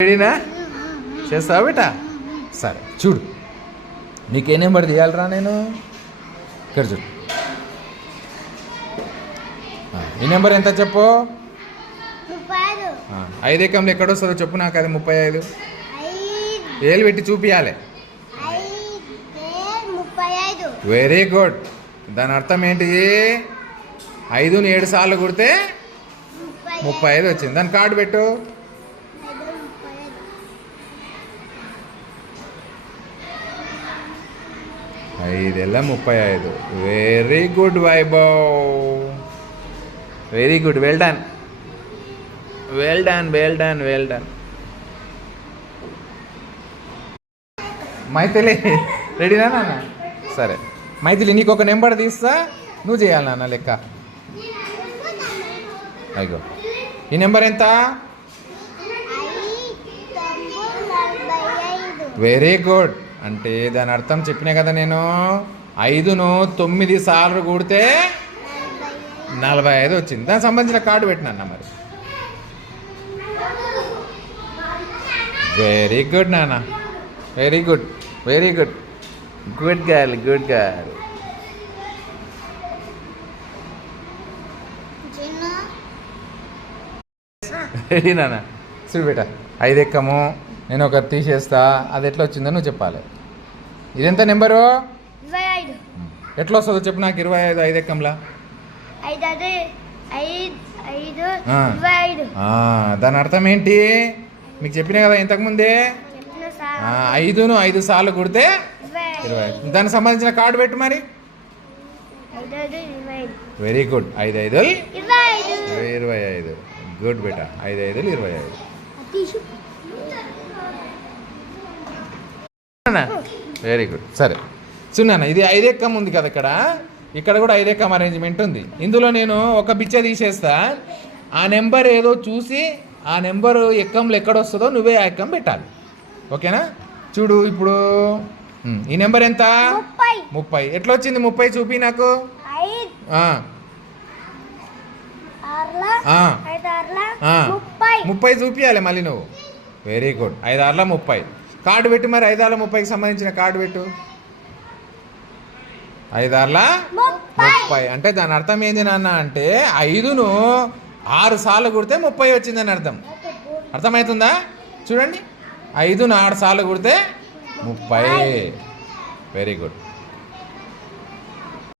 రెడీనా? చేస్తావా బేటా? సరే చూడు, నీకు ఏ నెంబర్ తీయాలరా నేను? ఇక్కడ చూడు, ఈ నెంబర్ ఎంత చెప్పు. 5 ఎక్కంలో ఎక్కడ వస్తుందో చెప్పు నాకు. అది 35 ఏళ్ళు పెట్టి చూపియాలి. Very good. దాని అర్థం ఏంటి? 5ని 7 సార్లు కుడితే 35 వచ్చింది. దాని కార్డు పెట్టు. 5 very good Vaibhav, very good. Well done, well done, well done, well done. Maithili రెడీనా నాన్న? సరే మైథిలి, నీకు ఒక నెంబర్ తీస్తా, నువ్వు చేయాలి నాన్న లెక్క. అయ్యో, ఈ నెంబర్ ఎంత? Very good. అంటే దాని అర్థం చెప్పినా కదా నేను, 5ను 9 సార్లు కూడితే 45 వచ్చింది. దానికి సంబంధించిన కార్డు పెట్టినా మరి. వెరీ గుడ్ నాన్న, very good, very good, good girl, good girl. Ready నాన్న? చూడు బేట, 5 ఎక్కము, నేను ఒకటి తీసేస్తా. అది ఎట్లా వచ్చిందో నువ్వు చెప్పాలి. ఇదెంత నెంబరు? 25. ఎట్లా వస్తుందో చెప్పు నాకు. 25 5 ఎక్కంలా. దాని అర్థం ఏంటి మీకు చెప్పినా కదా ఇంతకుముందే. 5ను 5 సార్లు కుడితే 25. దానికి సంబంధించిన కార్డు పెట్టు మరి. Very good. 5 5 25. గుడ్ బేట. 5 5 25. Very good. సరే చూడన్న, ఇది 5 ఎక్కం ఉంది కదా ఇక్కడ. ఇక్కడ కూడా 5 ఎక్కం అరేంజ్మెంట్ ఉంది. ఇందులో నేను ఒక బిచ్చ తీసేస్తా. ఆ నెంబర్ ఏదో చూసి ఆ నెంబరు ఎక్కంలో ఎక్కడ వస్తుందో నువ్వే ఆ ఎక్కం పెట్టాలి. ఓకేనా? చూడు ఇప్పుడు ఈ నెంబర్ ఎంత? 30. ఎట్లా వచ్చింది 30? చూపి నాకు. 30 చూపియాలి మళ్ళీ నువ్వు. Very good. 5 6 30. కార్డు పెట్టు మరి. 5 6 30కి సంబంధించిన కార్డు పెట్టు. 5 6 30 అంటే దాని అర్థం ఏంది నాన్న అంటే 5ను 6 సార్లు కుడితే 30 వచ్చిందని అర్థం. అర్థమవుతుందా? చూడండి, 5ను 6 సార్లు కుడితే 30. Very good.